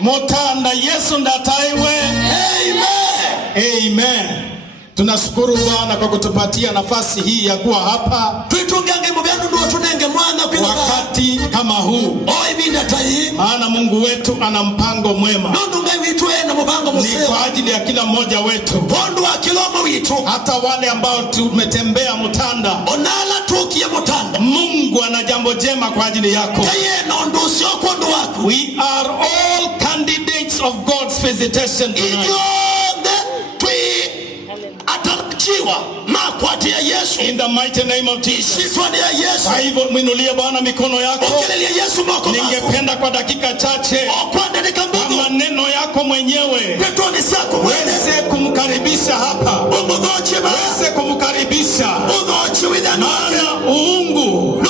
Mutanda Yesu ndataiwe. Amen. Amen. Tunashukuru Bwana kwa kutupatia nafasi hii ya kuwa hapa wakati kama huu. Maana Mungu wetu ana mpango mwema. Ni kwa ajili ya kila mmoja wetu. Hata wale ambao tumetembea Mutanda, Mungu ana jambo jema kwa ajili yako. We are all candidates of God's visitation tonight. In the mighty name of Jesus. Kwa hivyo mwinulie Bwana mikono yako. Ningependa kwa dakika chache kwa maneno yako mwenyewe weze kumkaribisha hapa. Weze kumkaribisha. Maana uungu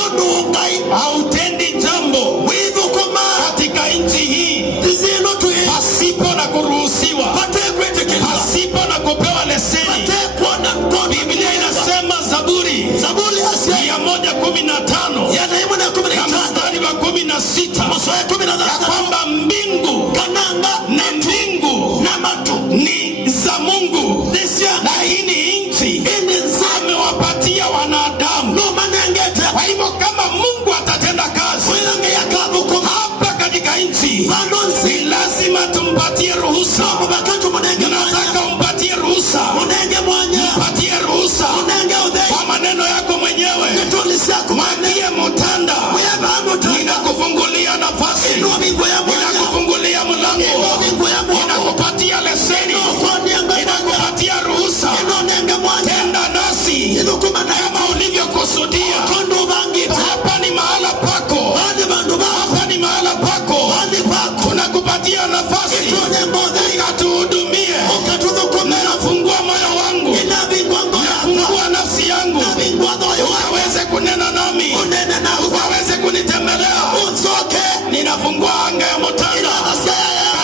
hautendi jambo katika nchi hii pasipo na kuruhusiwa, pasipo na kupewa leseni. Biblia inasema Zaburi 115 na mstari wa 16 ya kwamba mbingu na mbingu ni za Mungu, na hii ni nchi amewapatia wanadamu. Kwa hivyo kama Mungu atatenda kazi hapa katika nchi, ni lazima tumpatie ruhusa. Nataka umpatie ruhusa. Mpatie ruhusa kwa maneno yako mwenyewe. Mwambie Mutanda, ninakufungulia nafasi, ninakufungulia mlango, ninakupatia leseni, ninakupatia ruhusa. Tenda nasi kama ulivyokusudia. Hapa ni mahala pako. Hapa ni mahala pako. Tunakupatia nafasi ukatuhudumie. Nafungua moyo wangu, nafungua nafsi yangu, ukaweze kunena nami, ukaweze kunitembelea. Ninafungua anga ya Mutanda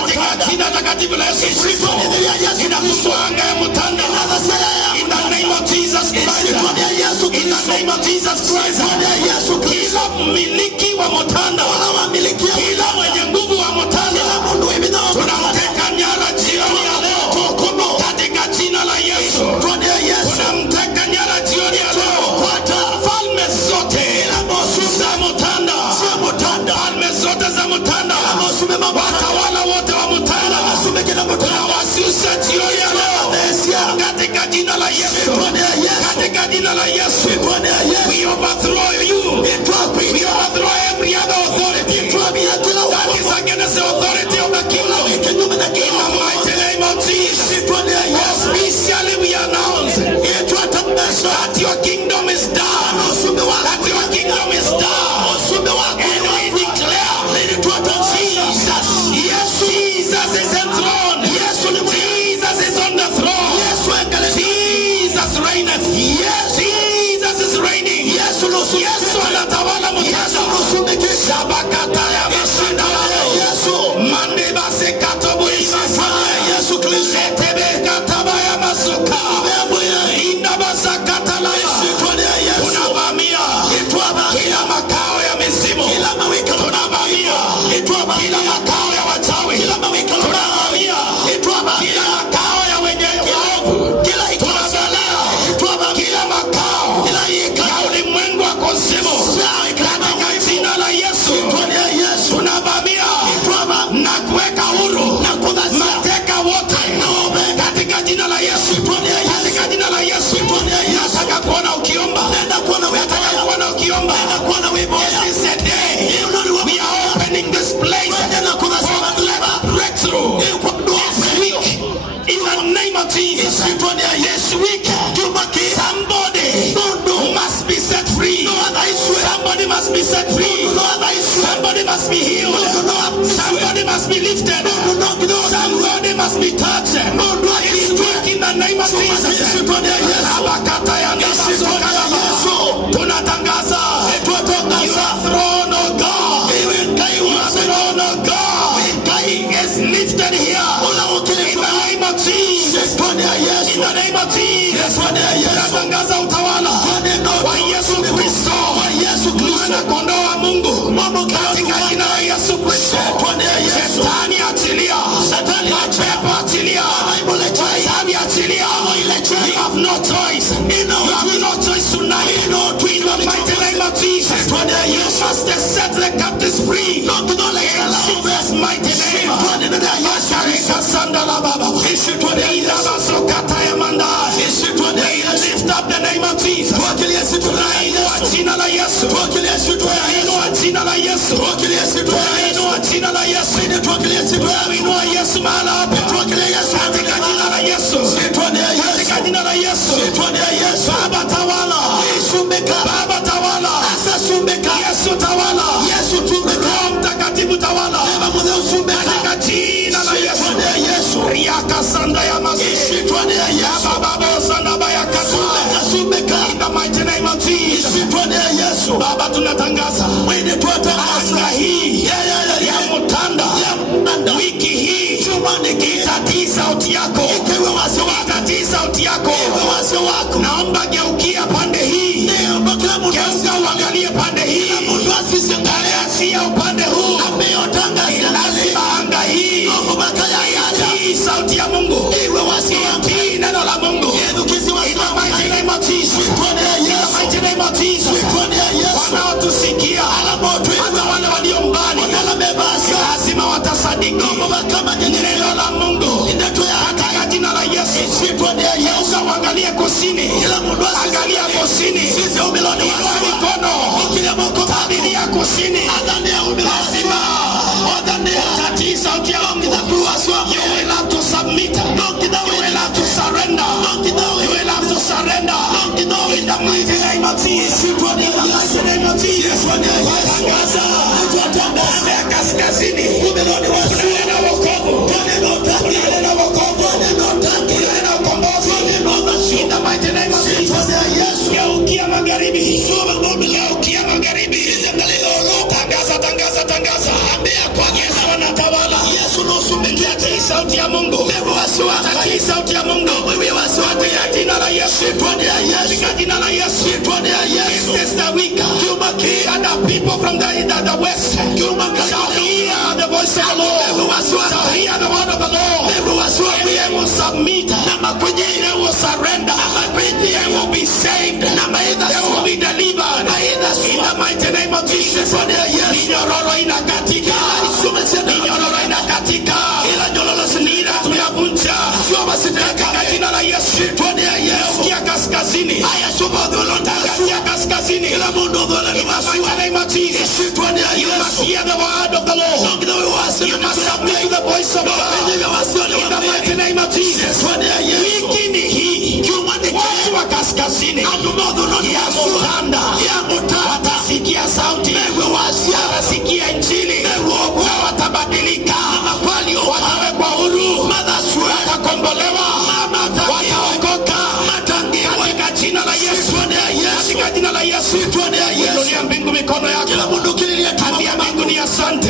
katika jina takatifu la Yesu Kristo. Ninafungua anga ya Mutanda in the name of Jesus Christ. In the name of Jesus Christ. Kila mmiliki wa Mutanda, kila mwenye nguvu wa Mutanda, tunamteka nyara jioni ya leo katika jina la Yesu. Tunamteka nyara jioni ya leo. Falme zote za Mutanda, falme zote za Mutanda, watawala wote wa Mutanda, tunawashusha jioni ya leo katika jina la Yesu. Katika jina la Yesu. We overthrow you. We overthrow every other authority that is against the authority of the kingdom. In the mighty name of Jesus. Officially we announce that your kingdom is done. That your kingdom is done. And we declare Jesus. Yes, Jesus is enthroned. Jesus is on the throne. Jesus reigneth. Jesus is reigning. Yesu anatawala Mutanda. Shabakata ya masanda. Mande base katobu isasa. Yesu Kristo. Etebe kataba ya masuka. Inda basa katala. Tunavamia kila makao ya mizimu. Tunavamia kila makao ya wachawi. Tunavamia kila makao ya wenye uovu. Tunavamia kila makao ya ulimwengu wa kuzimu. Katika jina la Yesu. Tunavamia na kuweka huru mateka wote katika jina la Yesu. Katika jina la Yesu. Nataka kuona ukiomba. Nataka kuona ukiomba. This is a day we are opening this place for breakthrough this week in the name of Jesus. This week somebody must be set free. Somebody must be set free. Somebody must be healed. Somebody must be lifted. Somebody must be touched. This week in the name of Jesus. Tunatangaza your throne, oh God. Your throne, oh God, is lifted here in the name of Jesus. In the name of Jesus. Tunatangaza utawala wa Yesu Kristo. Mwana kondoo wa Mungu katika jina la Yesu Kristo. Shetani achilia. Shetani apepo achilia. Wachawi achilia. You have no choice. You have no choice tonight. In the mighty name of Jesus. You must set the captives free. In Jesus' mighty name. Lift up the name of Jesus. Jina la Yesu. Jina la Yesu. Jina la Yesu. Inua Yesu mahala hapa. Katika jina la Yesu. Katika jina la Yesu. Baba tawala. Baba tawala. Yesu tawala. Roho Mtakatifu tawala. Katika jina la Yesu. Riaka sanda ya Masihi. Baba sanda baya katula. In the mighty name of Jesus. Baba tunatangaza. Anga hii ya mutanda. Wiki hii itatii sauti yako. Itatii sauti yako. Naomba geukia pande hii. Geuka uangalie pande hii. Asia upande huu. Lazima anga hii itatii sauti ya Mungu. Itatii neno la Mungu. In the mighty name of Jesus. In the mighty name of Jesus. Wanaotusikia hata wale walio mbali lazima watasadiki neno la Mungu. Katika jina la Yesu. Geuka uangalie kusini. Angalia kusini. Inua mikono. Tabiria kusini. Lazima utatii sauti ya Mungu. You will have to submit. You will have to surrender. You will have to surrender. In the mighty name of Jesus. In the mighty name of Jesus. Tangaza kaskazini. Tunaleta wokovu. Tunaleta wokovu. Tunaleta ukombozi. In the mighty name of Jesus. Geukia magharibi. Geukia magharibi. Tangaza. Yesu anatawala. Tatii sauti ya Mungu. Tatii sauti ya Mungu. Katika jina la Yesu. Katika jina la Yesu. This is the week. And the people from the west shall hear the voice of the Lord. Shall hear the word of the Lord. They will submit. They will surrender. They will be saved. They will be delivered. In the mighty name of Jesus. Minyororo inakatika. Minyororo inakatika. Nira tunavunja. Katika jina la Yesu. Geukia kaskazini. Tangazia kaskazini. In the name of Jesus. You must hear the word of the Lord. You must submit to the voice of God. In the mighty name of Jesus. Wikini hii. Watu wa kaskazini. Ya mutanda. Watasikia sauti. Watasikia injili. Na watabadilika. Watawekwa huru. Watakombolewa. Wataokoka. Katika jina la Yesu. Katika jina la Yesu. Inulia mbingu mikono yako. Ambia mbingu ni asante.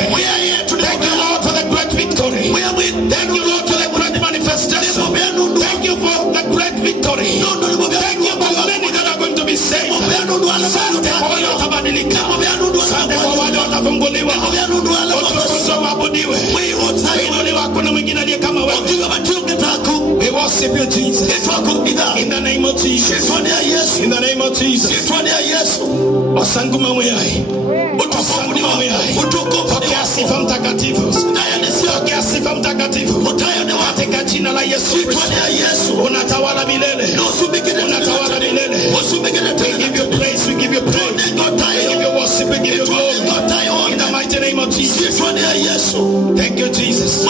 Thank you Lord for the great victory. Thank you Lord for the great manifestation. Thank you for the great victory. Thank you for many that are going to be saved. Asante kwa wale watabadilika. Asante kwa wale watafunguliwa. Utukufu waabudiwe. Inuliwa kuna mwingine aliye kama wewe. We worship you Jesus. In the name of Jesus. In the name of Jesus. Wasangu mamuyai. Wasangu mamuyai. Pokea sifa mtakatifu. Pokea sifa mtakatifu. Katika jina la Yesu. Unatawala milele. Unatawala milele. We give you praise. We give you praise. We give you worship. We give you glory. In the mighty name of Jesus. Thank you Jesus.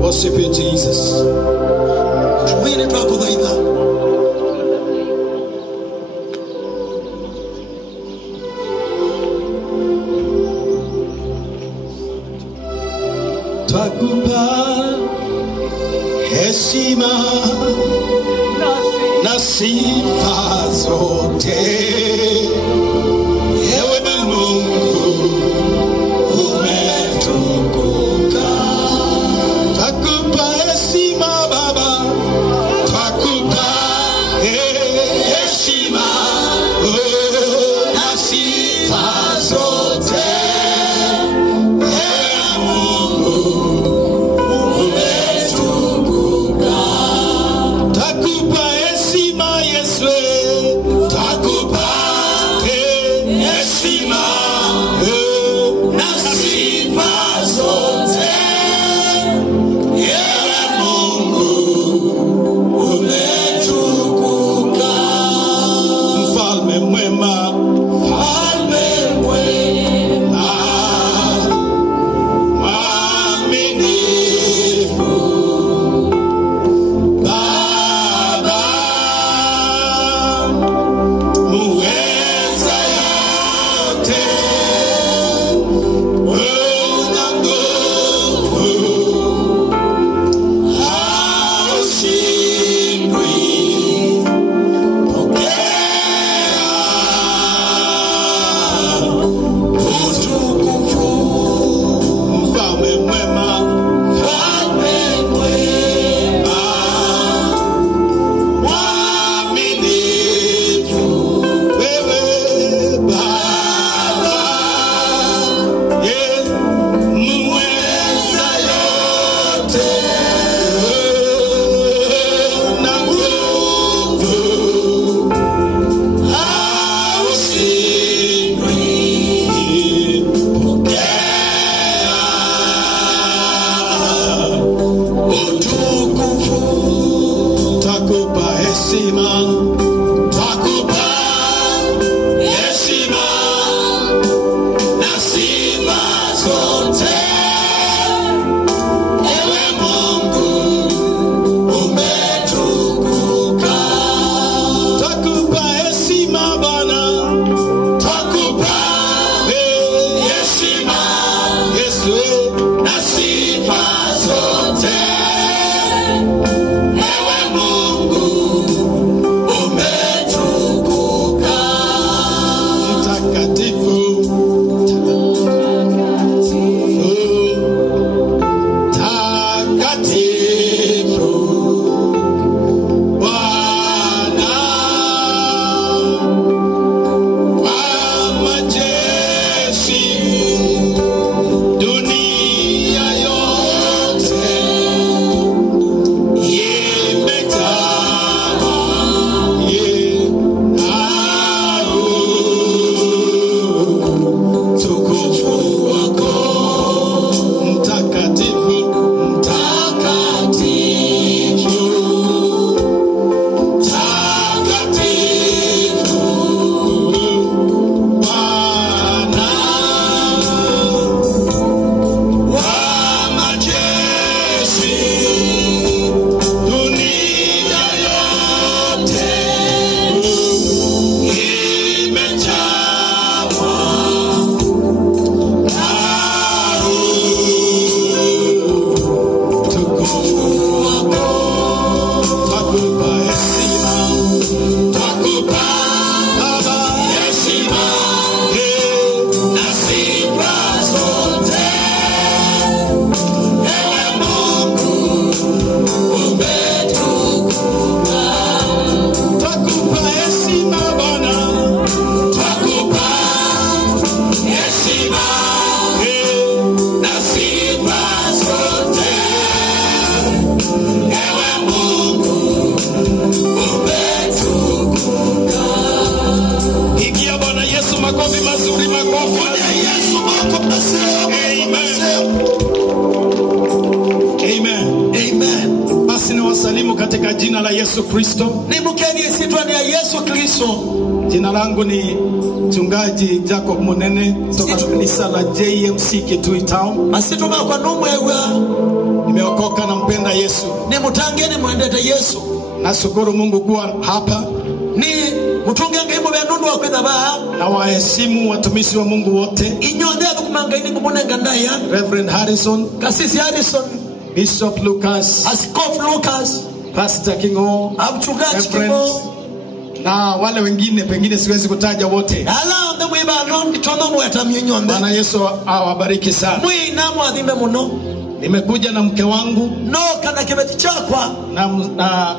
Worship you Jesus. Twakupa heshima na sifa zote. Ewe Mungu umetukuka. Twakupa heshima Baba. Twakupa heshima. Yesu Kristo. Ni mukeni sitwa ni Yesu Kristo. Jina langu ni Mchungaji Jacob Munene kutoka kanisa la JMC Kitui Town. Asituma kwa numwe wa. Nimeokoka na mpenda Yesu. Ni mutangeni muendete Yesu. Nashukuru Mungu kuwa hapa. Ni mutungenge mu byanundu wakwenda ba. Na waheshimu watumishi wa Mungu wote. Inyonde kumanga ini kumunenga ndaya. Reverend Harrison, Kasisi Harrison, Bishop Lucas, Askofu Lucas, Pastor Kingo, Mchungaji Kingo, na wale wengine pengine siwezi kutaja wote. Ala ndo mwiba non tono mwatamye nyonde. Bwana Yesu awabariki sana. Mwina mwadhime muno. Nimekuja na mke wangu. No kana kibeti chakwa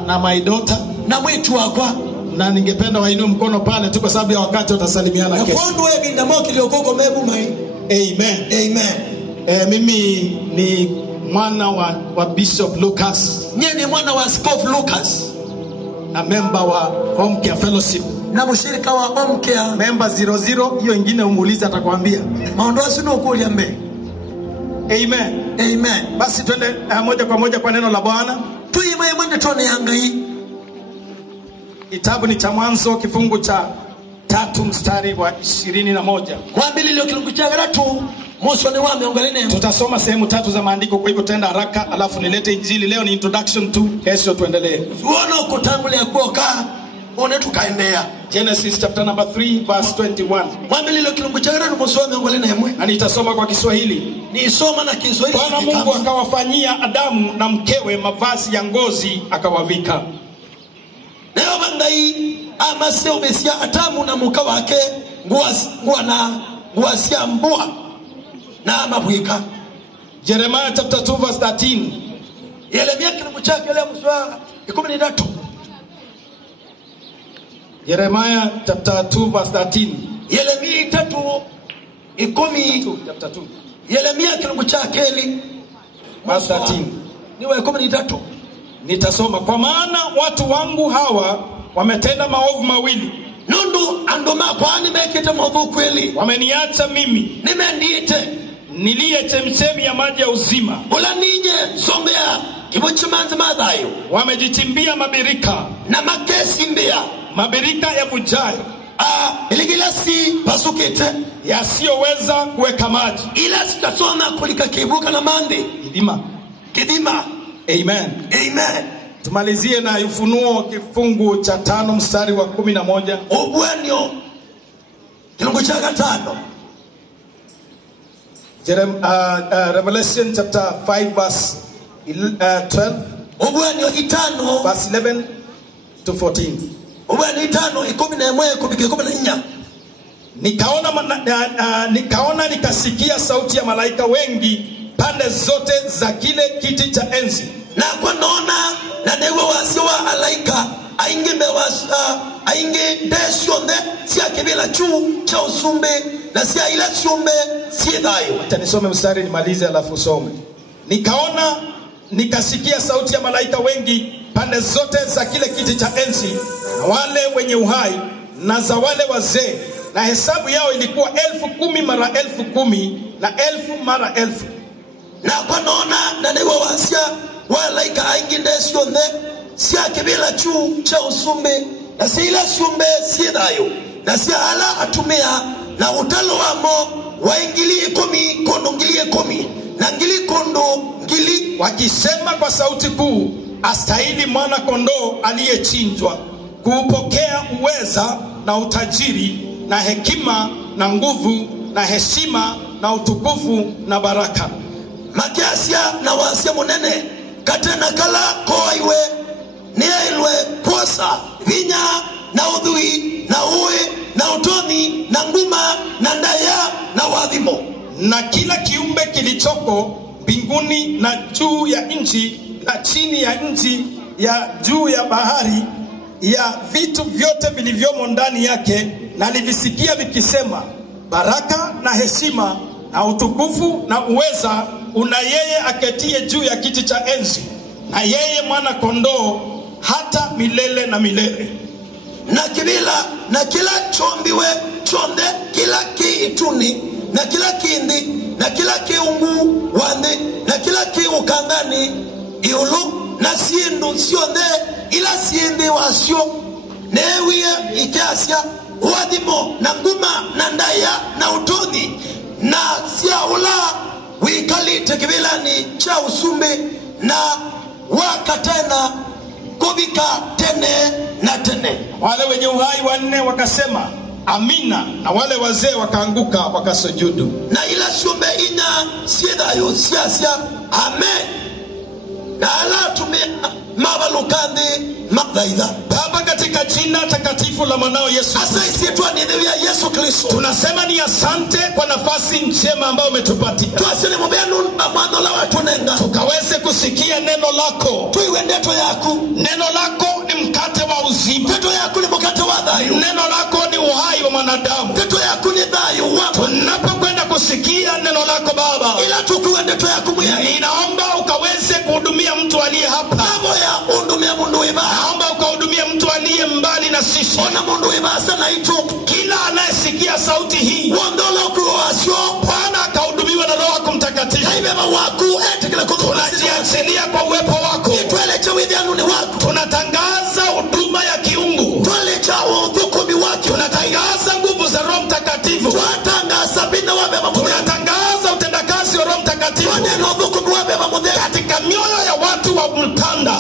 Na my daughter. Na mwitu wakwa. Na ningependa wainue mkono pale tu kwa sababu ya wakati utasalimiana kesho. Kondo ebi na moki liokoko mebu mai. Amen. Amen. Mimi ni mwana wa Bishop Lucas. Nye ni mwana wa Askofu Lucas. Na member wa Home Care Fellowship. Na mshirika wa Home Care. Member 00, hiyo ingine umuulize atakwambia. Maondoa sino ukulia mbe. Amen. Amen. Basi twende moja kwa moja kwa neno la Bwana. Tuime mwende tone yanga hii. Kitabu ni cha Mwanzo kifungu cha 3 mstari wa 21. Kwa mbili leo kifungu cha 3 Moso ni wame ongelene. Tutasoma sehemu 3 za maandiko, kwa hivyo tenda haraka alafu nilete injili. Leo ni introduction tu, kesho tuendelee. Uona kutangulia kuoka one tukaendea. Genesis chapter number 3 verse 21. Kwa mbili leo kifungu cha 3 Moso wame ongelene mwe. Na nitasoma kwa Kiswahili. Ni soma na Kiswahili. Bwana Mungu akawafanyia Adamu na mkewe mavazi ya ngozi akawavika. Leo bandai amase umesia Adamu na muka wake nguasia mbua na mabwika. Jeremiah chapter 2 verse 13. Yeremia kifungu chake leo mswa 13. Jeremiah chapter 2 verse 13. Yeremia 3:10 chapter 2. Yeremia kifungu chake verse 13. Ni wa 13. Nitasoma, kwa maana watu wangu hawa wametenda maovu mawili. Nundu andoma kwani mekete maovu kweli. Wameniacha mimi Nimendiite niliye chemchemi ya maji ya uzima. Ola ninye sombea kibochimanza madhayo. Wamejitimbia mabirika Na makesi mbea. Mabirika yavujayo. Iligilasi pasukete yasiyoweza kuweka maji. Ila sitasoma kulika kibuka na mande. Kidima. Amen. Amen. Tumalizie na Ufunuo kifungu cha 5 mstari wa 11. Obwenyo kifungu cha 5. Revelation chapter 5 verse 12. Obwenyo 5 verse 11 to 14. Obwenyo 5:11-14. Nikaona nikasikia sauti ya malaika wengi pande zote za kile kiti cha enzi. Na kwa naona na dewe wasiwa alaika ainge desionde siya kibila chu cha usumbe na siya ila chumbe siya dayo. Acha nisome mstari nimalize alafu usome. Nikasikia sauti ya malaika wengi pande zote za kile kiti cha enzi na wale wenye uhai na za wale wazee, na hesabu yao ilikuwa 10,000 mara 10,000 na 1000 mara 1000. Na kwa naona na dewe wasia walaika ainge desionde siya kibila chu cha usumbe na siya ila chumbe siya dayo. Na siya ala atumia na utalo wamo waingilie 10 kondo ngilie 10 na ngili kondo ngili, wakisema kwa sauti kuu, astahili mwana kondoo aliyechinjwa kuupokea uweza na utajiri na hekima na nguvu na heshima na utukufu na baraka. Makiasia na wasia munene katena kala koiwe niailwe posa vinya na udhui na uwe na utoni na nguma na ndaya na wadhimo. Na kila kiumbe kilichoko mbinguni na juu ya nchi na chini ya nchi ya juu ya bahari ya vitu vyote vilivyomo ndani yake, na livisikia vikisema, baraka na heshima na utukufu na uweza una yeye aketie juu ya kiti cha enzi na yeye mwana kondoo hata milele na milele. Na kibila na kila chombiwe chonde kila kiituni na kila kindi na kila kiungu wande na kila kiukangani iulu na siendu sionde ila siende wasio newie ikiasia wadimo na nguma na ndaya na utoni na siaula wikalite kibilani cha usumbe na wakatena kubika tene na tene. Wale wenye uhai wanne wakasema amina, na wale wazee wakaanguka wakasujudu. Na ila shumbe ina siedayo siasia amen. Na ala tumia mabalukandi magdaida. Baba, katika jina takatifu la mwanao Yesu, asaisietwa nidhivya Yesu Kristo, tunasema ni asante kwa nafasi njema ambayo umetupatia. Tuasili mbenu amano la watu nenga, tukaweze kusikia neno lako. Tuiwendeto yaku, neno lako ni mkate wa uzima. Teto yaku ni mkate wa dhayo. Neno lako ni uhai wa mwanadamu. Teto yaku ni dhayo wako. Tunapokwenda kusikia neno lako Baba, ila tukuwendeto yaku mwenye, ninaomba ukaweze kuhudumia mtu aliye hapa. Namo ya undumia mundu iba, naomba ukahudumia mtu aliye mbali na sisi. Ona mundu iba sana itu, kila anayesikia sauti hii, wondola kuwasyo, Bwana akahudumiwa na Roho wako Mtakatifu. Haibeba waku etikile tunajiachilia kwa uwepo wako. Tuelecha widhianu ni wako. Tunatangaza huduma ya kiungu. Tuelecha udhukumi wako. Tunatangaza nguvu za Roho Mtakatifu. Tunatangaza bina wabeba mudhe. Tunatangaza utendakazi wa Roho Mtakatifu katika mioyo ya watu wa Mtanda,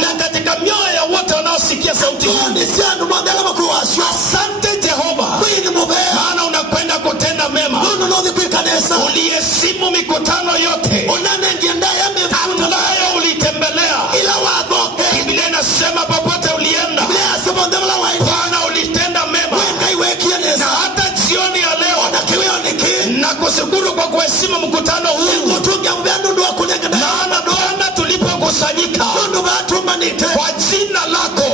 na katika mioyo ya wote wanaosikia sauti hii. Asante Jehova, maana unakwenda kutenda mema. Uliyesimu mikutano yote ambayo ulitembelea. Biblia inasema popote ulienda, Bwana ulitenda mema. Na hata jioni ya leo na kushukuru kwa kuheshimu mkutano huu. Maana Bwana tulipokusanyika kwa jina lako,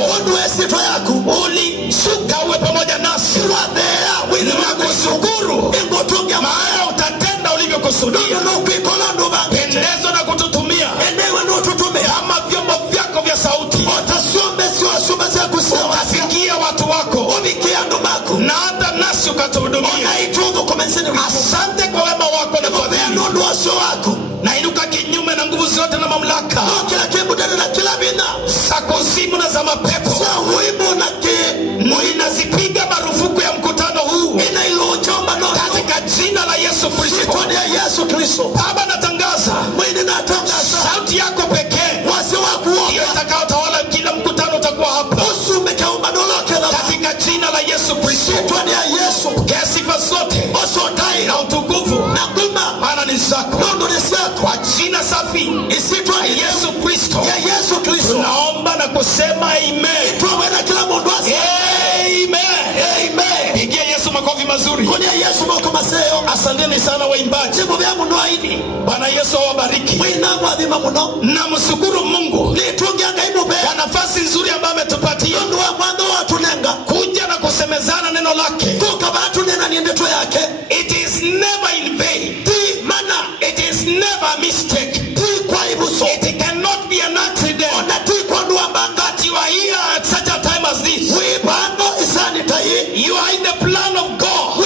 ulishuka uwe pamoja nasi. Na kushukuru maana utatenda ulivyokusudia. Pendezo na kututumia kama vyombo vyako vya sauti. Utafikia watu wako, na hata nasi ukatuhudumia. Asante kwa wema wako na fadhili. Na inuka kinyume na nguvu zote na mamlaka za kuzimu na za mapepo. Inazipiga marufuku ya mkutano huu katika jina la Yesu Kristo. Baba, natangaza sauti yako pekee ndiyo itakayotawala kila mkutano utakuwa hapa, katika jina la Yesu Kristo. Sifa zote na utukufu maana ni zako, kwa jina safi Yesu Kristo. Tunaomba na kusema amen. Amen. Pigia Yesu makofi mazuri. Asanteni sana waimbaji. Bwana Yesu awabariki. Na mshukuru Mungu kwa nafasi nzuri ambayo ametupatia kuja na kusemezana neno lake. It is never in vain. It is never a mistake. It cannot be an accident that you are here at such a time as this. You are in the plan of God.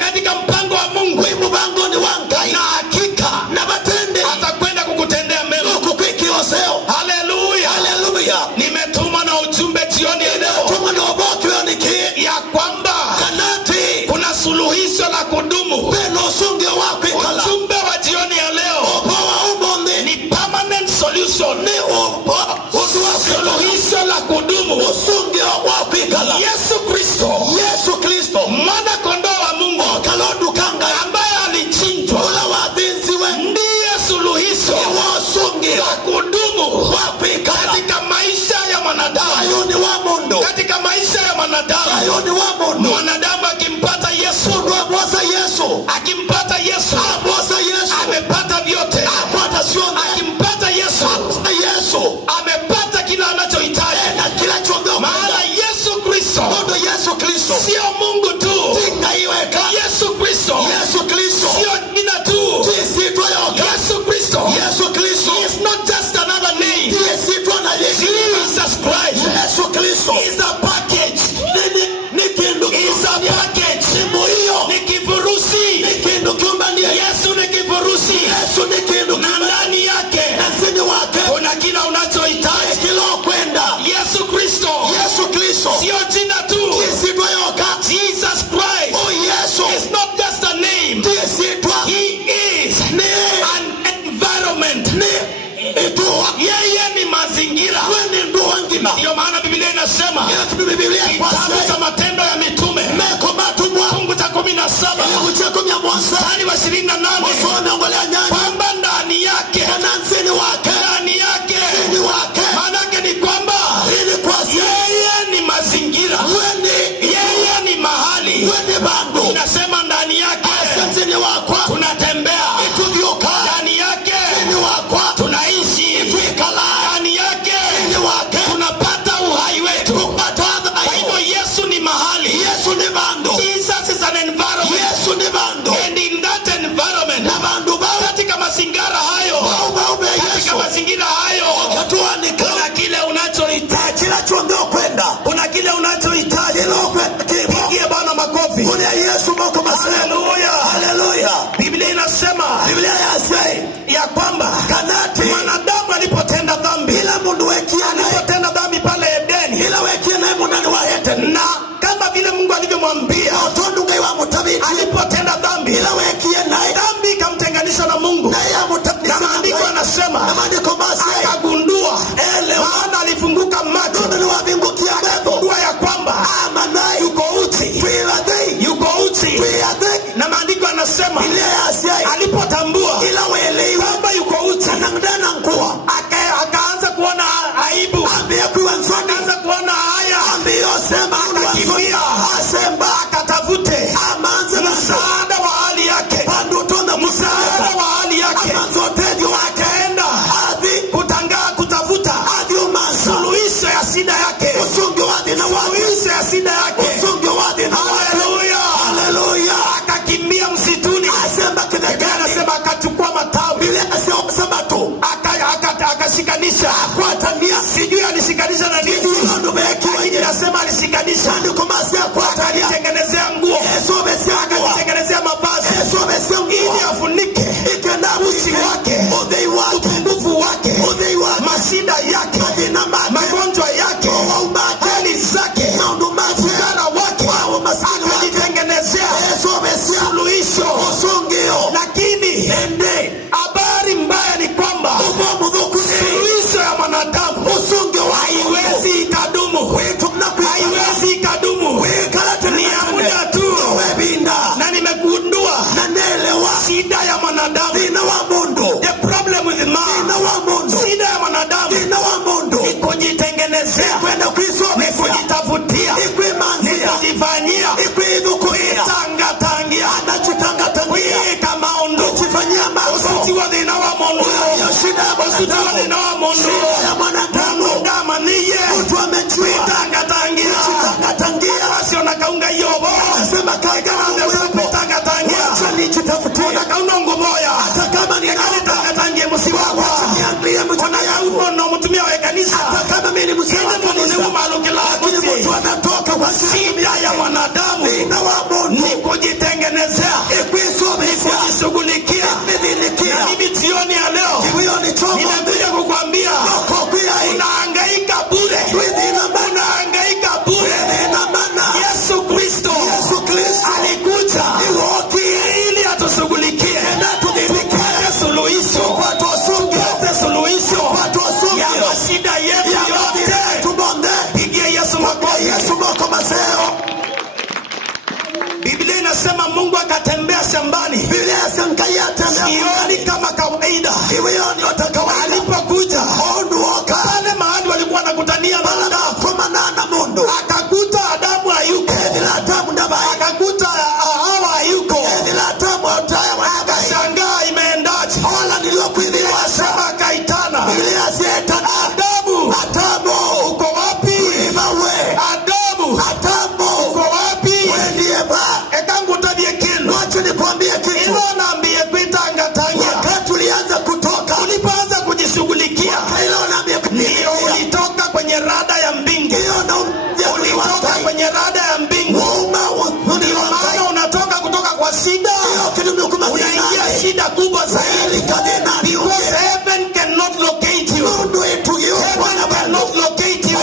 Katika mpango wa Mungu. Na hakika atakwenda kukutendea mema. Hallelujah. Nimetuma na ujumbe jioni ya leo ya kwamba kuna suluhisho la kudumu. Ujumbe wa jioni ya leo ni permanent solution. Suluhisho la kudumu. Yesu Kristo, mwana kondoo wa Mungu ambaye alichinjwa, ndiye suluhisho la kudumu katika maisha ya mwanadamu. Katika maisha ya mwanadamu, mwanadamu akimpata Yesu, akimpata Yesu amepata vyote. Akimpata Yesu amepata kila anachohitaji. Maana Yesu Kristo sio Mungu tu. Yesu Kristo sio jina tu. Yesu Kristo is not just another name. Jesus Christ is a package. Is a package. Ni kifurushi. Yesu ni kifurushi. Na ndani yake kuna kila unachohitaji. Yesu sio jina tu. kisitwa yoka Jesus Christ o Yesu is not just a name. kisitwa He is ni an environment. ni etuwa Yeye ni mazingira. weni nduwa ngima Ndio maana Biblia inasema ya Biblia kitabu cha Matendo ya Mitume meko matumwa fungu cha 17 kucheko mya mwanzo mstari wa 28 mosona ngolea nyanya kwamba ndani yake kananzini wake ndani yake ni wake maana yake ni kwamba ili kwa yeye ni mazingira, weni yeye ni mahali, weni bandu inasema ndani yake asanzini wakwa tunatembea, ituvyoka ndani yake ni wakwa tunaishi, itwikala ndani yake ni wake tunapata uhai wetu. kupata Kwa hivyo Yesu ni mahali. Yesu ni bandu Jesus is an environment. Yesu ni bandu And in that environment, na bandu ba katika mazingira hayo, baube katika Yesu mazingira hayo katuanika kuna kile unachohitaji, kila chonde kwenda kuna kile unachohitaji. Pigie Bwana makofi. kuna Yesu moko masema Haleluya. haleluya Biblia inasema Biblia yasema ya kwamba kanati mwanadamu alipotenda dhambi, ila mundu wekia alipotenda dhambi pale Edeni, ila wekia na munani wa heten na kama vile Mungu alivyomwambia, otondu ngai wa mutabiti alipotenda dhambi, ila wekia na dhambi ikamtenganisha na Mungu. na ya mutabiti Na maandiko yanasema na maandiko basi akagundua, maana alifunguka macho, ndio wa mbingu kia akagundua ya kwamba amana yuko uchi, yuko uchi. Na maandiko yanasema alipotambua kwamba yuko uchi, akaanza kuona aibu, akaanza kuona haya, akakimbia, akatafute msaada wa hali yake, msaada wa hali yake, akaenda kutafuta suluhisho ya shida yake, suluhisho ya shida yake. Haleluya, haleluya. Akakimbia msituni, anasema akachukua matawi, akashikanisha, sijui alishikanisha na nini, lakini anasema alishikanisha, akalitengenezea nguo, akalitengenezea mavazi ili afunike uchi wake, upungufu wake, mashida yake, magonjwa yake, hali zake, fukara wake, akajitengenezea suluhisho. Lakini habari mbaya ni kwamba suluhisho ya mwanadamu haiwezi ikadumu, haiwezi ikadumu, ni ya muda tu. Na nimegundua shida ya mwanadamu, the problem with man, shida ya mwanadamu ni kujitengenezea, ni kujitafutia, ni kujifanyia, kuitangatangia, kuiika maundu, usitiwa dhina wa mundu, usitiwa dhina wa mundu, mundama niye, kuitangatangia, wasio nakaunga yobo, kuitangatangia, unakaunga ngumoya, kuitangatangia musiwakwa, unakaunga no mutumia wa kanisa, shida ya mwanadamu ni kujitengenezea, ni kujishughulikia. Na mimi jioni ya leo nimekuja kukwambia unahangaika bure, unahangaika bure. Yesu Kristo alikuja ili atushughulikie, tupate suluhisho, tupate suluhisho ya mashida yetu yote. Pigia Yesu makofi. Biblia inasema Mungu akatembea shambani, sioni kama kawaida. Alipokuja pale mahali walikuwa wanakutania na Mungu, akakuta Adamu hayuko, akakuta Hawa hayuko, akashangaa imeendaje. Akasema akaitana, Adamu, uko wapi? Adamu, uko wapi? Ekangu tabie kinu ilo naambie kuitangatangia. Ulipoanza kujishughulikia, ndio ulitoka kwenye rada ya mbingu, ulitoka kwenye rada ya mbingu. Ndio maana unatoka kutoka kwa shida, unaingia shida kubwa zaidi, because heaven cannot locate you, heaven cannot locate you.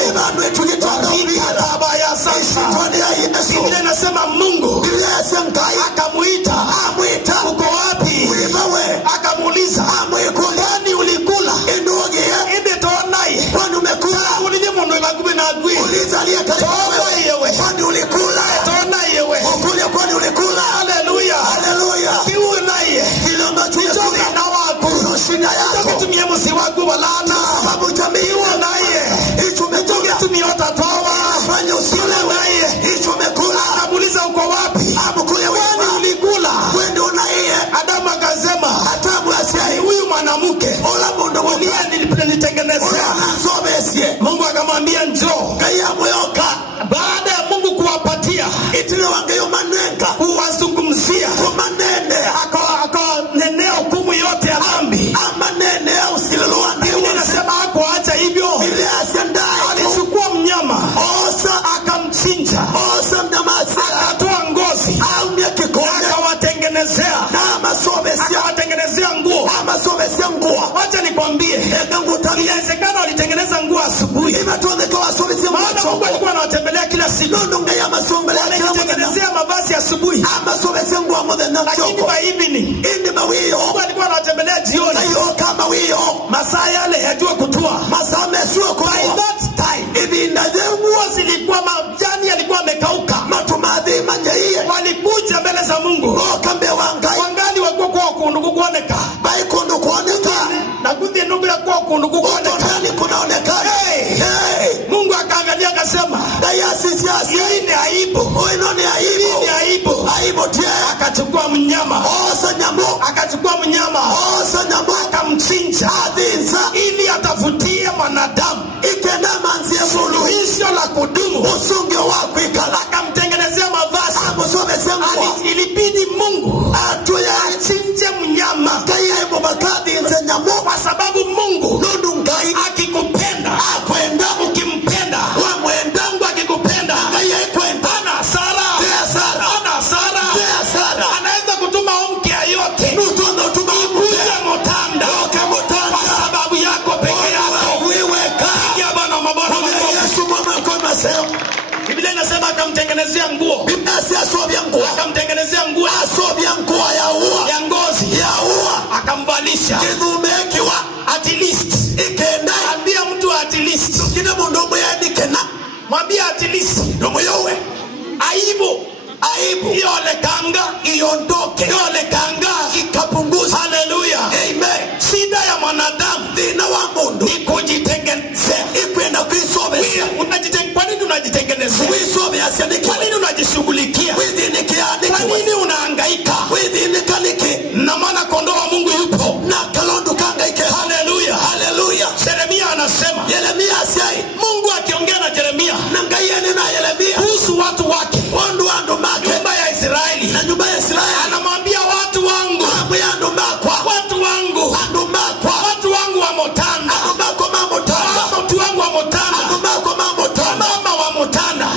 akawatengenezea nguo. Wacha nikwambie, inawezekana walitengeneza nguo asubuhi. Maana Mungu alikuwa anawatembelea kila siku. Walitengenezea mavazi asubuhi. Lakini by evening, Mungu alikuwa anawatembelea jioni. Masaa yale ya jua kutua. By that time, nguo zilikuwa majani yalikuwa yamekauka. Walikuja mbele za Mungu. Wangali wakuwa kwa kundugu kuoneka. Na kuthi ndugu ya kwa kundugu kuoneka. Mungu akaangalia akasema, hii ni aibu. Akachukua mnyama. Akamchinja. Ili atafutie mwanadamu suluhisho la kudumu. Akamtengenezea mavazi. Ilibidi Mungu achinje mnyama. Kwa sababu Mungu akikupenda, ukimpenda, Mungu akikupenda, hana hasara. Anaweza kutuma mke yote kuja Motanda kwa sababu yako peke yako. Biblia inasema akamtengenezea nguo. Akamtengenezea nguo ya ngozi. Akamvalisha. At least. Ambia mtu at least. Mwambia at least. Aibu iolekanga iondoke. Ikapunguza. Hallelujah. Amen. Shida ya mwanadamu ni kujitengenezea. Kwa nini unajitengenezea? Kwa nini unajishughulikia? Kwa nini unahangaika? Na maana kondoo wa Mungu yupo. Hallelujah. Yeremia anasema, Mungu akiongea na Yeremia kuhusu watu wake, nyumba ya Israeli, anamwambia watu wangu wa Motanda, mama wa Motanda,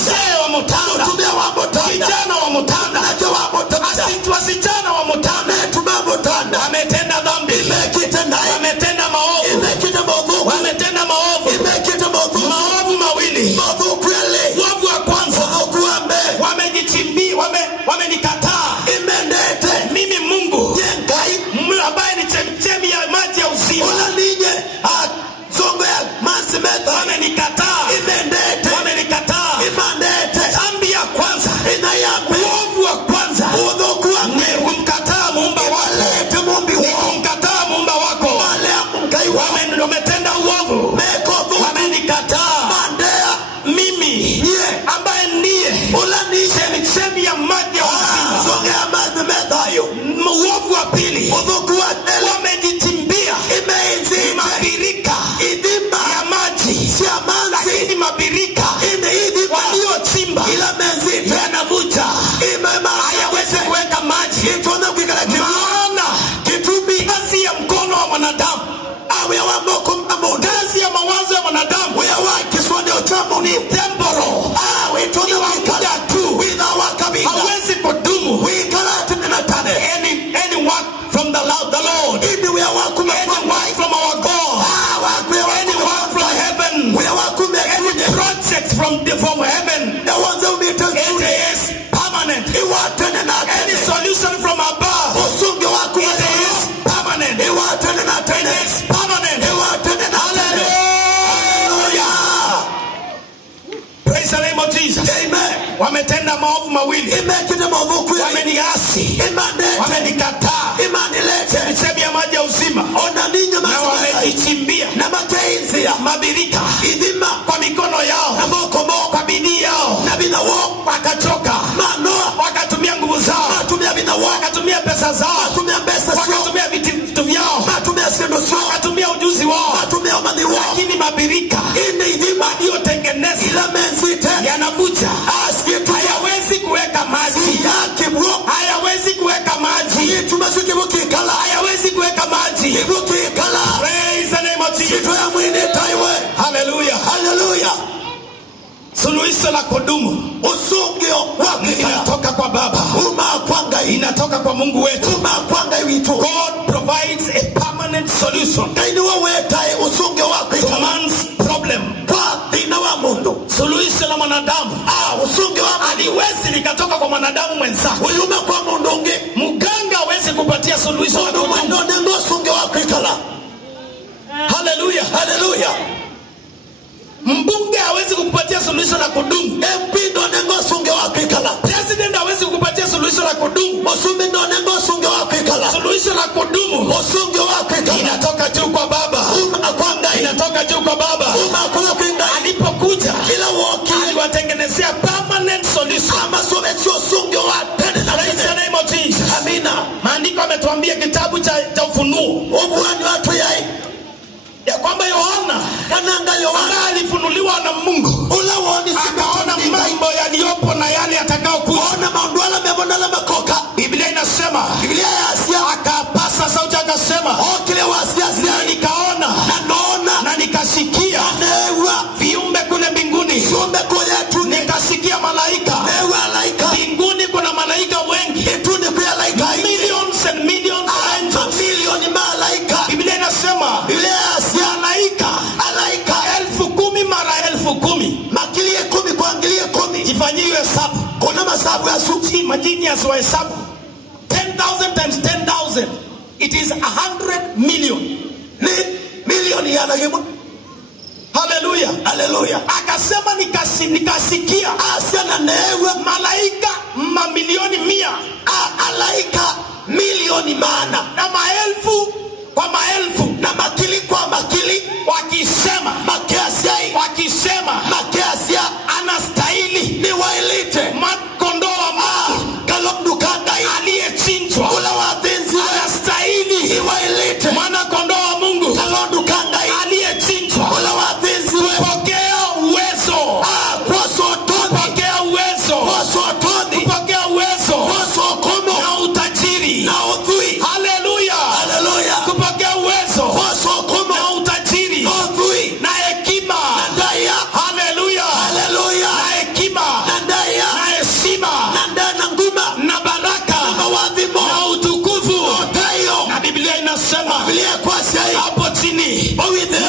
mzee wa Motanda, vijana wa Motanda, wasichana wa Motanda, wametenda dhambi, wametenda maovu mawili. Uovu wa kwanza, wamenikataa mimi Mungu ambaye ni chemchemi ya maji ya uzima. Wamenikataa. Dhambi ya kwanza, uovu wa kwanza, kumkataa muumba wako. Wametenda uovu, wamenikataa mimi ambaye ndiye chemchemi ya maji ya uzima. Uovu wa pili, wamejitimbia mabirika ya maji, lakini mabirika waliochimba yanavuja, hayawezi kuweka maji. Maana kazi ya mkono wa mwanadamu, kazi ya mawazo ya mwanadamu ni temporal. Wakuja tu, hawezi kudumu. Any work from the Lord, any work from our God, any work from heaven, any project from heaven, it is permanent. Any solution from above, it is permanent. Hallelujah. Praise the name of Jesus. Amen. Wametenda maovu mawili. Wameniasi, wamenikataa chemchemi ya maji ya uzima, na wamejichimbia mabirika kwa mikono yao, kwa bidii yao. Wakachoka, wakatumia nguvu zao, wakatumia pesa zao, wakatumia vitu vyao, wakatumia ujuzi wao. Lakini mabirika waliotengeneza yanavuja, hayawezi kuweka maji, hayawezi kuweka maji. Praise the name of Jesus. Hallelujah. Suluhisho la kudumu linatoka kwa Baba. inatoka kwa Mungu wetu. Kwanga witu. God provides a permanent solution Kaini wawetae usunge wako to man's problem. Kwa dina wa mundu. Suluhisho la mwanadamu usunge wako haliwezi likatoka kwa mwanadamu mwenzako. Uyume kwa mundunge. Mganga hawezi kupatia suluhisho la kudumu. Ndio usunge wako ikala. Hallelujah. Hallelujah. Mbunge hawezi kukupatia suluhisho la kudumu. MP ndio nengo usunge wako ikala. President hawezi kukupatia suluhisho la kudumu. Usumi ndio nengo usunge wako ikala. Suluhisho la kudumu usunge wako ikala inatoka juu kwa Baba. Kwanga Inatoka juu kwa Baba. Alipokuja ila woki aliwatengenezea permanent solution. Ama sobe sio usunge wa tena na Praise the name of Jesus. Amina. Maandiko ametuambia kitabu cha Ufunuo. Obwani watu ya kwamba Yohana alifunuliwa na Mungu. Akaona mambo yaliyopo na yale yatakayokuja. Biblia inasema, akapasa sauti akasema, na nikaona na nikasikia viumbe kule mbinguni. Nikasikia malaika. Mbinguni kuna malaika wengi. Millions and millions of angels. Biblia inasema malaika 10,000 mara 10,000. Makilie 10 kuangilie 10. Ifanyiwe hesabu. Kuna masabu ya suki majini ya hesabu. 10,000 times 10,000. It is 100 million. Ni milioni ya nagimu. Hallelujah. Hallelujah. Akasema nikasikia asiana newe malaika mamilioni 100. Alaika milioni maana na maelfu kwa maelfu na makili kwa makili wakisema makiasia anastahili ni wailite kondoo wa Mungu kalomdukanga aliyechinjwa ula wapenzi anastahili ni wailite mwana kondoo wa Mungu kalomdukanga aliyechinjwa ula wapenzi pokea uwezo kwa sotoni pokea uwezo kwa sotoni pokea uwezo kwa sokomo na utajiri na udhui. Hallelujah. Hallelujah. Kupokea uwezo kwa sokomo na utajiri na udhui na hekima na ndaya. Hallelujah. Hallelujah. Na hekima na ndaya na heshima na ndana nguma na baraka na mawadhimo na utukufu. Otayo. Na Biblia inasema Biblia kwa sai hapo chini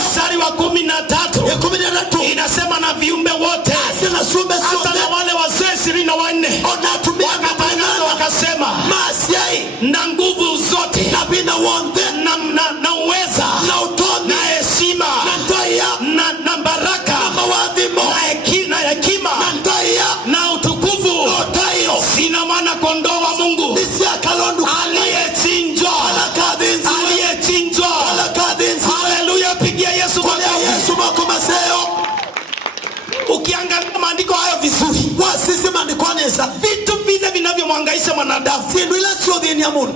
mstari wa 13 inasema na viumbe wote hata na wale wazee 24 wakatangaza wakasema na nguvu zote na uweza na heshima na baraka na hekima na utukufu sina mwana kondoo wa Mungu aliyechinjwa. Haleluya, pigia Yesu makofi. Ukiangalia maandiko hayo vizuri, vitu vile vinavyomhangaisha mwanadamu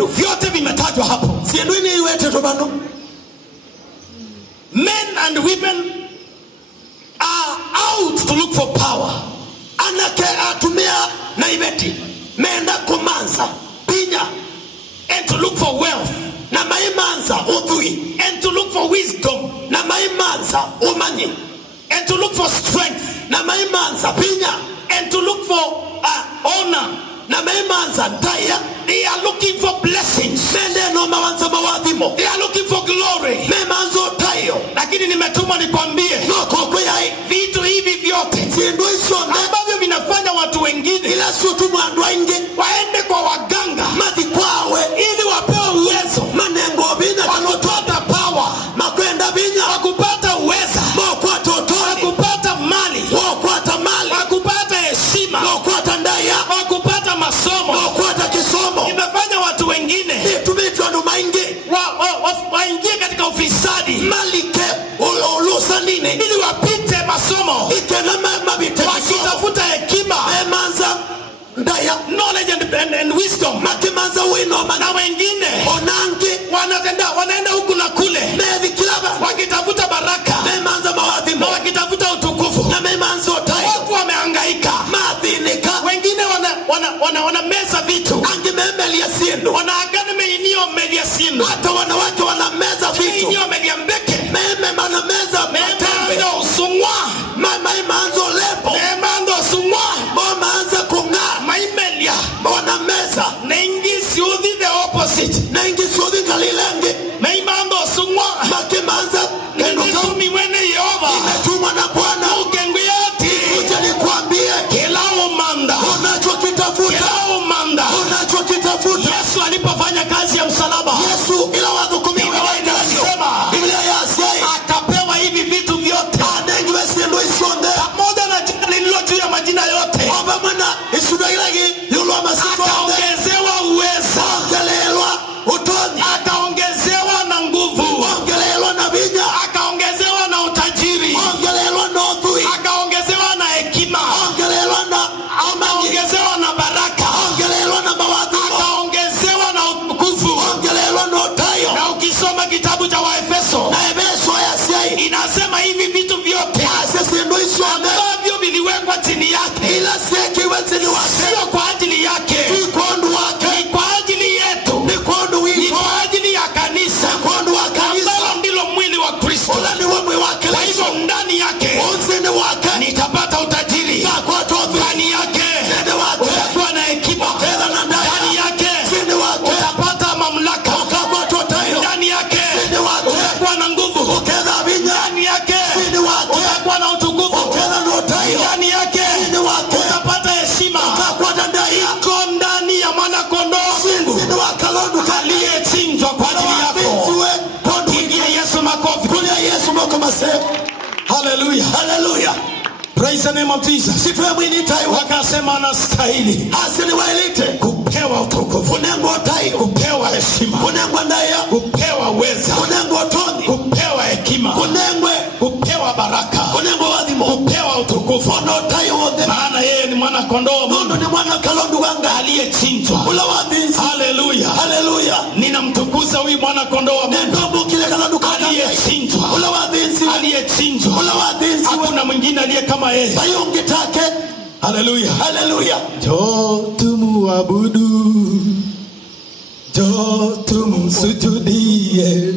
vyote vimetajwa hapo. Men and women are out to look for power. Anake atumia na ibeti menda kumanza pinya and to look for wealth na maimanza udhui and to look for wisdom na maimanza umanyi and to look for strength na maimanza pinya and to look for honor na maimanza ndaya. They are looking for blessings. Mende no mawanza mawadhimo. They are looking for glory. Memanzo tayo. Lakini nimetumwa nikwambie vitu hivi vyote ambavyo vinafanya watu wengine ila sio tu mwandu ainge waende kwa waganga mati kwawe ili wapewe uwezo manengo bina kupata power makwenda binya kupata uweza kwa toto kupata mali kupata heshima kupata ndaya kupata masomo kupata kisomo. Imefanya watu wengine tumetwa ndo mainge waingie katika ufisadi malike ulusanine ili wapite masomo ikena mabite wakitafuta hekima manza ndaya knowledge and wisdom makimanza wino na wengine onange wanaenda huku na kule wakitafuta baraka memanza mawadhimo wakitafuta utukufu na memanza otayo. Watu wamehangaika wengine wana meza vitu angememelia sindu wanaagana meinio melia sindu hata wanawake wana meza vitu meinio melia mbeke mana meza memando usungwa maimanzo lepo memando usungwa maanza kunga maimelia wana meza naingiza mafuta. Yesu alipofanya kazi ya msalaba, Yesu ila wakukumia Biblia inasema Biblia yasai akapewa hivi vitu vyote anengiwe sindu isonde pamoja na jina lililo juu ya majina yote. oba mwana isuda ilagi yulwa masifu Akaongezewa uwezo, ongelelwa utoni akaongezewa na nguvu, ongelelwa na vinya akaongezewa na utajiri, ongelelwa na othui akaongezewa na hekima, ongelelwa na akaongezewa na baraka, ongelelwa na mawadhibo akaongezewa na utukufu. ongelelwa na otayo Na ukisoma kitabu cha Waefeso na ebeso yasai inasema hivi vitu vyote ase sindu isonde ambavyo viliwekwa chini yake ila sekiwe zini wake sio kwa ajili yake, ikondu wake ni kwa ajili yetu, nikondu ni wiko kwa ajili ya kanisa nikondu wa kanisa ambalo ndilo mwili wa Kristo. ula ni wamwe wake Kwa hivyo ndani yake onzini wake nitapata utajiri, kwa tobi ndani yake zini wake utakuwa na hekima, fedha na ndaya ndani yake zini wake utapata mamlaka, kwa totayo ndani yake zini wake utakuwa na nguvu, ukedha vinya ndani yake zini wake utakuwa na utukufu, ukedha na otayo ndani yake zini wake utapata heshima. kwa dandai Iko ndani ya mwana kondoo Mungu zini wake londu aliyechinjwa kwa ajili yako. Ziwe kondu Pigia Yesu makofi. kulia Yesu moko mase Hallelujah. haleluya Praise the name of Jesus. sifu ya mwini tayo Wakasema anastahili asini wailite kupewa utukufu, unengo otayo kupewa heshima, unengo ndaya kupewa uweza, unengo otoni kupewa hekima, unengwe kupewa baraka, unengo wadhimo kupewa utukufu. ono tayo wonde Maana yeye ni mwana kondoo mundu Mungu ni mwana kalondu wanga aliyechinjwa. ula wadhinzi Hallelujah. haleluya Ninamtukuza huyu mwana kondoo wa Mungu nendombo kile kalondu aliyechinjwa, ula wadhinzi aliyechinjwa. ula wadhinzi Hakuna mwingine aliye kama yeye. bayongi take Hallelujah. haleluya Jo tumuabudu, jo tumsujudie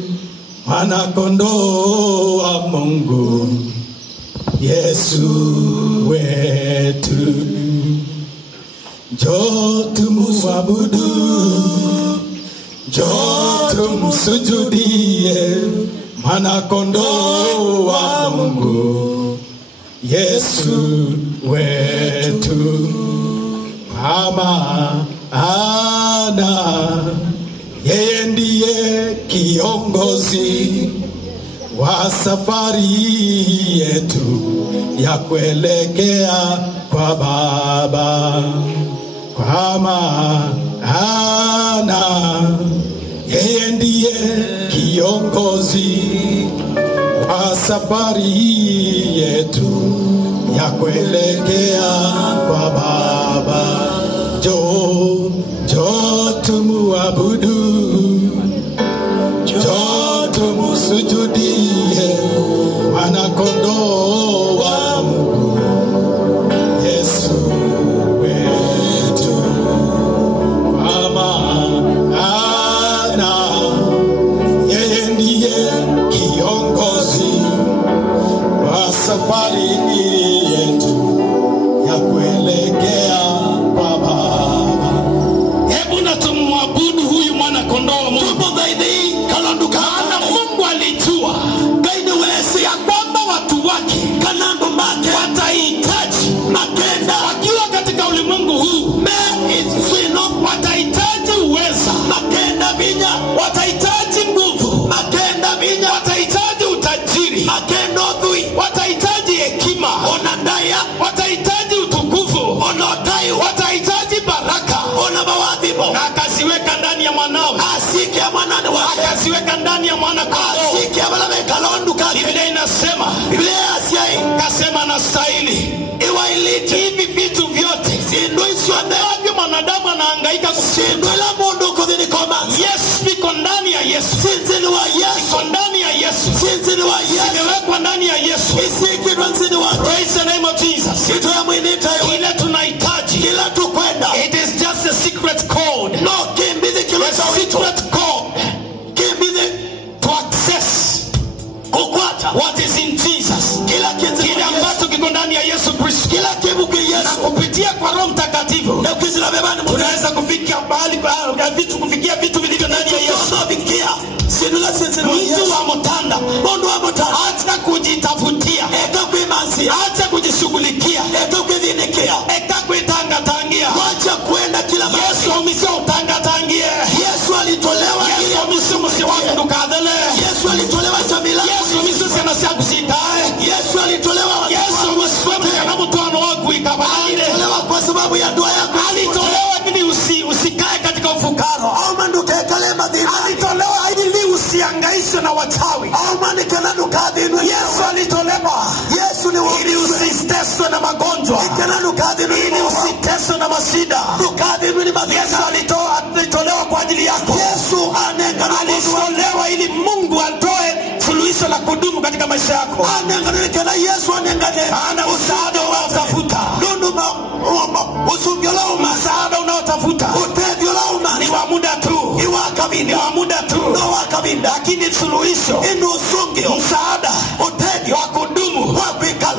mwana kondoo wa Mungu Yesu wetu. Jo tumuabudu, jo tumsujudie mwana kondoo wa Mungu Yesu wetu. Ama ana yeye ndiye kiongozi wa safari yetu ya kuelekea kwa Baba. Kwa maana yeye ndiye kiongozi wa safari yetu ya kuelekea kwa Baba. Jo tumuabudu, jo tumusujudie mwana kondoo wa Mungu Yesu wetu. Kwa maana yeye ndiye kiongozi wa safari yetu ya kuelekea kwa Baba. Hebu na tumwabudu huyu mwana kondoo wa Mungu. Maana Mungu alijua ya kwamba watu wake watahitaji wakiwa katika ulimwengu huu, watahitaji uweza, watahitaji nguvu, watahitaji utajiri, watahitaji hekima, watahitaji utukufu, watahitaji baraka. Na akaziweka ndani ya mwanawe, akaziweka ndani ya mwana kondoo. Biblia inasema, kasema anastahili hivi vitu vyote ambavyo mwanadamu anahangaika kushinda. Yes, viko ndani ya Yesu, viko ndani ya Yesu, vimewekwa ndani ya Yesu. Praise the name of Jesus. Ile tunahitaji, it is just a secret code, a secret code to access what is in Jesus. Kile ambacho kiko ndani ya Yesu Kristo, na kupitia kwa Roho Mtakatifu tunaweza kufikia mahali pa vitu, kufikia vitu vilivyo ndani ya Yesu. Mtu wa mtanda, acha kujitafutia, acha kujishughulikia, eka kuitangatangia. Yesu umesha utangatangia. sababu ya dua yako. Alitolewa ili usikae katika ufukara. Alitolewa ili usihangaishwe na wachawi. Yesu alitolewa ili usiteswe na magonjwa, ili usiteswe na mashida. Yesu alitolewa kwa ajili yako. Alitolewa ili Mungu atoe suluhisho la kudumu katika maisha yako. Ana msaada unaotafuta. Msaada unaotafuta ni wa muda tu. Ni wa muda tu. Lakini suluhisho, msaada wa kudumu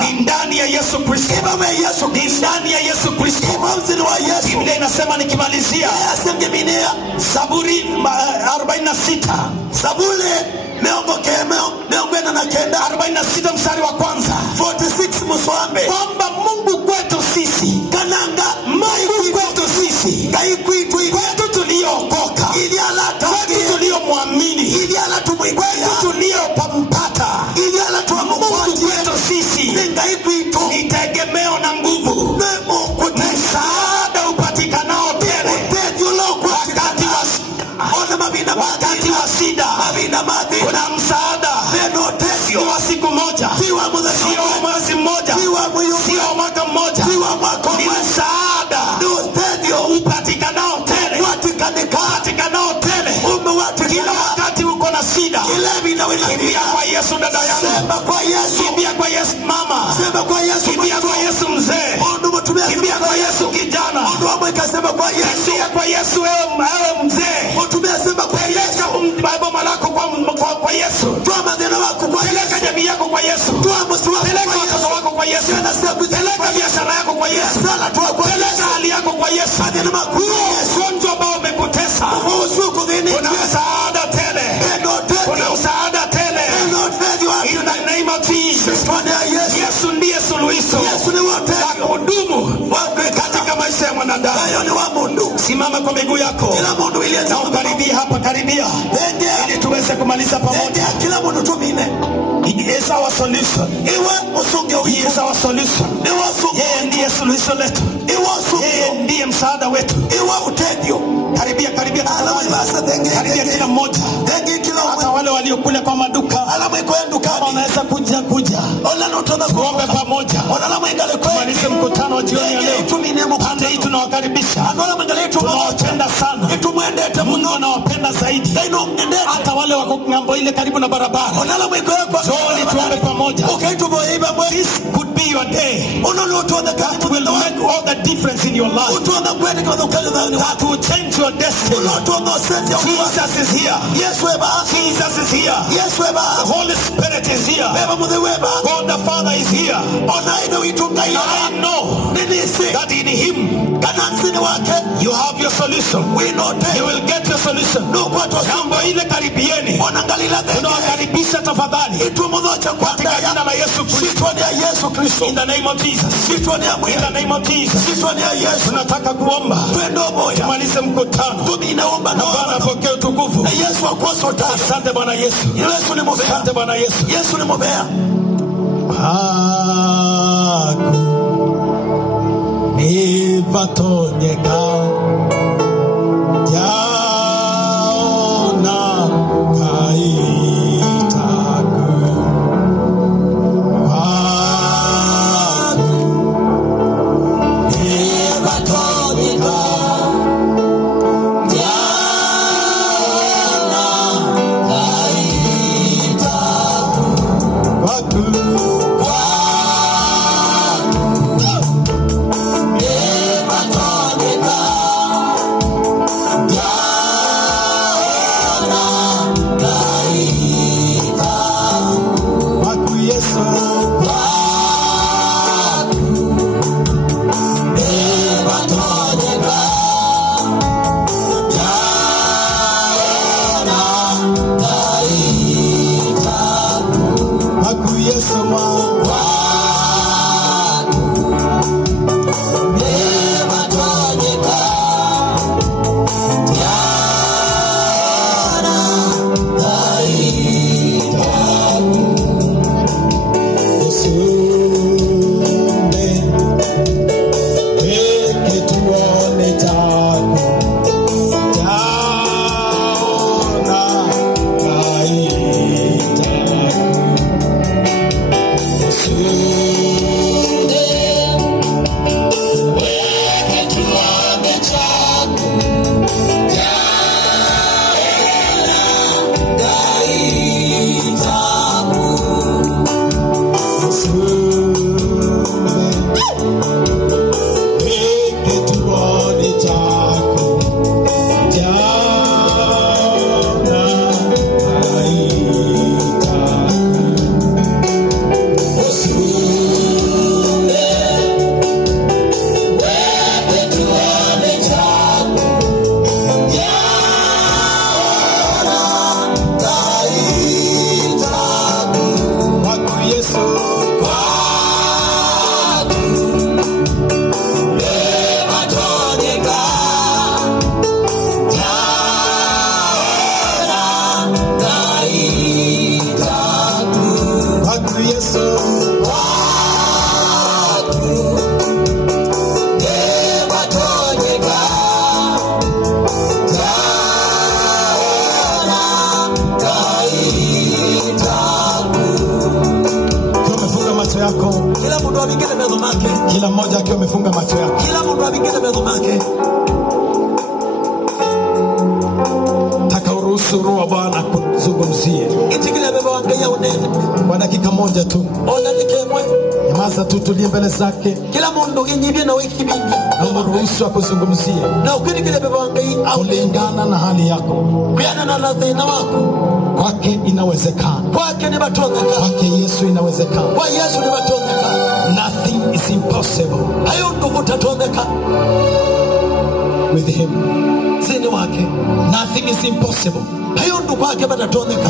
ni ndani ya Yesu Kristo. Ni ndani ya Yesu Kristo. Biblia inasema, nikimalizia, Zaburi 46. Zaburi 46 mstari wa kwanza. 46 muswambe. Kwamba Mungu kwetu sisi, Mungu kwetu sisi, kwetu tuliokoka, kwetu tuliomwamini, kwetu tuliompata, Mungu kwetu sisi ni tegemeo na nguvu, msaada upatikanao tele wakati wa shida. Kuna msaada, sio wa siku moja, sio mwezi mmoja, sio mwaka mmoja. Ni msaada upatikanao tele, kila wakati uko na shida. Kimbia kwa Yesu dada yangu, kimbia kwa Yesu mama, kimbia kwa Yesu mzee, kimbia kwa Yesu kijana, kimbia kwa Yesu wewe mzee. Peleka baba lako kwa Yesu, peleka jamii yako kwa Yesu, peleka watoto wako kwa Yesu, peleka biashara yako kwa Yesu, peleka hali yako kwa Yesu. Ugonjwa ambao umekutesa, kuna msaada tele, kuna msaada tele. In the name of Jesus. Yesu ndiye suluhisho la kudumu katika maisha ya mwanadamu. Simama kwa miguu yako na ukaribia hapa, karibia ili tuweze kumaliza pamoja. It is our solution. He is our solution. Yeye ndiye suluhisho letu. Yeye ndiye msaada wetu. Karibia karibia kila mmoja. Hata wale waliokule kwa maduka, wanaweza kuja tuombe pamoja. Tumalize mkutano wa jioni ya leo. Pande hii tunawakaribisha, tunawapenda sana, Mungu anawapenda zaidi. Hata wale wako ng'ambo ile karibu na barabara, Jooni tuombe pamoja. This could be your day that will make all the difference in your life, that will change your destiny. Jesus is here. Jesus is here. The Holy Spirit is here. God the Father is here. I know that in Him you have your solution. You will get your solution. Jambo ile karibieni, tunawakaribisha tafadhali katika jina la Yesu Kristo. In the name of Jesus. In the name of Jesus. Tunataka kuomba tumalize mkutano. Bwana apokee utukufu. Asante Bwana Yesu. Asante Bwana Yesu. Nivatonyeka jaona kaitaku nivatonyeka jaona kaitaku yeah. Kila mmoja akiwa amefunga macho yake. Kila mtu abingine meno make. Taka uruhusu Roho wa Bwana kuzungumzie. Itikile baba wangeya unene. Kwa dakika moja tu. Ona nikemwe. Nyamaza tu, tulie mbele zake. Kila mundu inyibie na wiki mingi. Na uruhusu akuzungumzie. Na ukirikile baba wangeyi kulingana na hali yako. Kuyana na ladhina wako. Kwake inawezekana. Kwake ni batondeka. Kwake Yesu inawezekana. Kwa Yesu ni batondeka. Nothing is impossible. Hayo ndugu tatondeka. With him. Zini wake. Nothing is impossible. Hayo ndugu wake batatondeka.